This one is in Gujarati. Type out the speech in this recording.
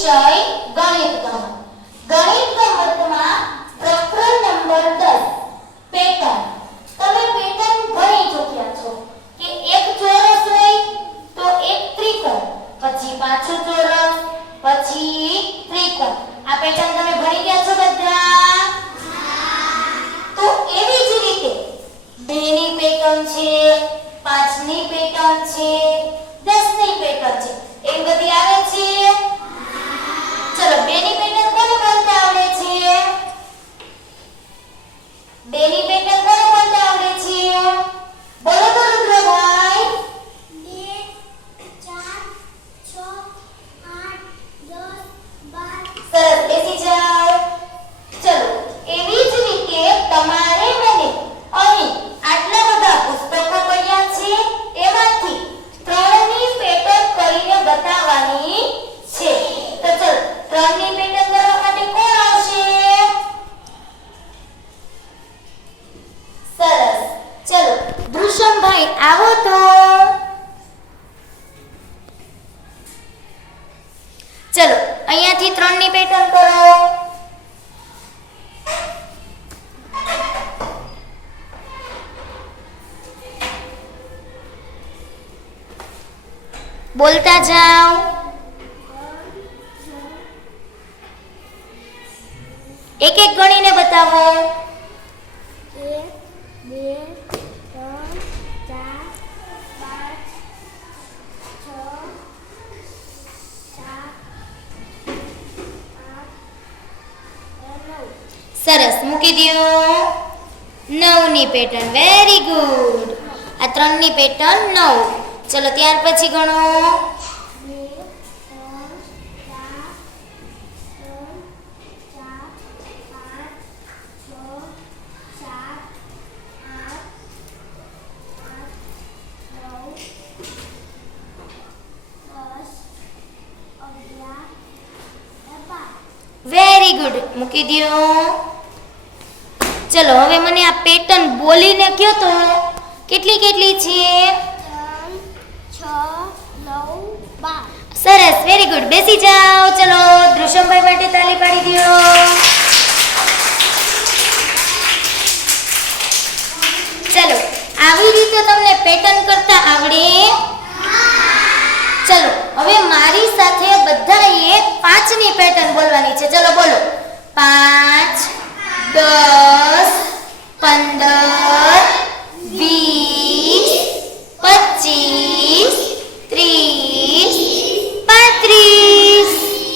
વિષય ગણિત ગમત ગણિત ગમતમાં પ્રકરણ નંબર 10 પેટર્ન પછી પાછું ચોરસ પછી ત્રિકોણ આ પેટર્ન તમે ભણી ગયા છો બધા તો એવી જ રીતે બેની પેટર્ન છે પાંચની પેટર્ન છે દસની પેટર્ન છે એ બધી આવે છે ચલો બેની પેટર્ન કોને બોલતા આવડે છે બેની પેટર્ન કોને બોલતા આવડે છે બોલો તો રુદ્રભાઈ બે ચાર છ આઠ દસ બાર સરસ બેસી જાઓ ચલો એવી જ રીતે તમારે મને અહીં આટલા બધા પુસ્તકો પડ્યા છે એમાંથી ત્રણની પેટર્ન કરીને બતાવવાની છે તો ચલો ત્રણની પેટર્ન કરવા માટે કોણ આવશે સરસ ચલો ભૂષણભાઈ આવો તો. ચલો અહીંયાથી ત્રણની પેટર્ન કરો. બોલતા જાઓ. એક એક ગણીને બતાવો. સરસ. મૂકી દો નવની પેટર્ન. વેરી ગુડ આ ત્રણની પેટર્ન નવ. ચલો, ત્યાર પછી ગણો. વેરી ગુડ મૂકી દો ચલો હવે મને આ પેટર્ન બોલીને કયો તો. કેટલી કેટલી છે? સરસ. વેરી ગુડ બેસી જાઓ. ચલો દૃશ્યમભાઈ માટે તાલી પાડી દો ચલો આવી રીતે તમને પેટર્ન કરતા આવડે? ચલો હવે મારી પાંચની પેટર્ન બોલવાની છે. ચલો બોલો. પાંચ